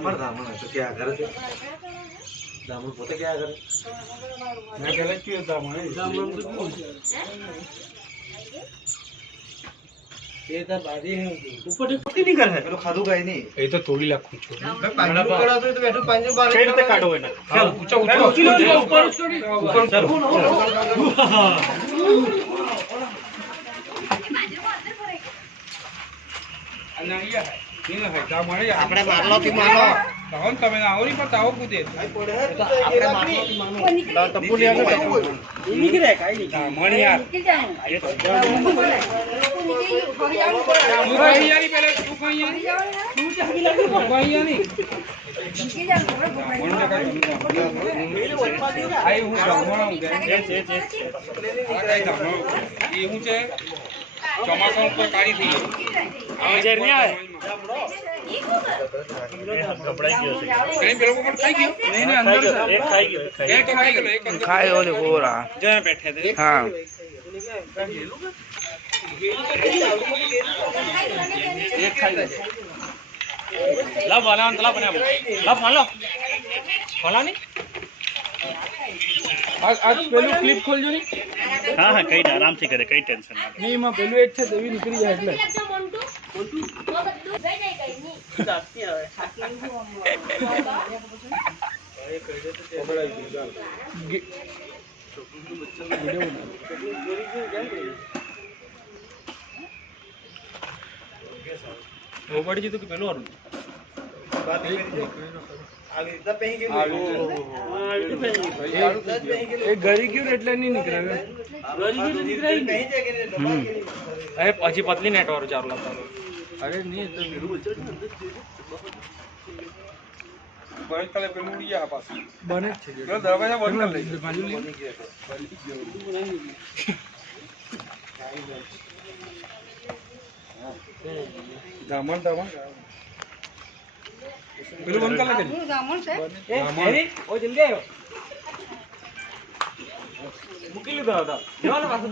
અમાર ધામણ તો ક્યાં કરે છે ધામણ પોતે ક્યાં કરે મેં પેલા ક્યું ધામણ તો કેવું છે ये तो बाजी है ऊपर कुछ नहीं कर है पेलो खादू का ही नहीं ये तो थोड़ी लाखों छो मैं पांचू करा तो बैठो पांचू बार कई तो काटो है ना चल ऊंचा ऊंचा ऊपर ऊपर चल अनाइया है नहीं है जा मारे આપણે મારલો થી મારલો કોણ તમે આવરી પર તાવો કૂદે આપણે મારલો થી મારલો તપુ લે આવે નીકળે કાઈ નહીં મણ યાર ભાઈયાની પેલે તું ભાઈયાની તું ચાકી લાગુ ભાઈયાની આઈ હું બ્રાહ્મણ હું છે એ હું છે ચોમાસા ઉપર કાઢી થઈ આવે જર્ની આવે કપડાઈ ગયો છે કઈ પેલો પણ ખાઈ ગયો નહીં અંદર એક ખાઈ ગયો એક ખાઈ ગયો એક અંદર ખાય ઓલે ઓરા જો બેઠે દે હા એક ખાઈ ગયો લા બનાવ તલા બનાવ લા ફાલો ફાલા ની आज પેલું ક્લિપ ખોલજો ની हां हां कई आराम से करे कई टेंशन नहीं में पेलू एक छे देवी निकली जाए એટલે મોન્ટુ ઓ બધું ગઈ નહીં કઈ ની સાચી આવે એ કહી દે તો પકડાઈ ગયું છોકરીનું બચ્ચા વિડિયો બના જોરી જો જાય वो पड़ी जी तो पेलो और बात ही આવી રીતના પહેરી ગયું એ ગરી ગયું એટલે નહીં નીકળે ગરી ગયું નીકળે નહીં જાય કે અરે પછી પતલી નેટવર્ક ચાર લાતા અરે નહીં તો વિરુ બચો ને બળ કાલે પેલું ઉડી ગયા પાસ બને છે જો દરવાજા બંધ કરી લે બાજુ લે દામણ દામણ પેલું બંધ કર લે દામણ છે એ હેરી ઓ જલ્દી આવ્યો મૂકી લીધો હતા જવાનો પાછો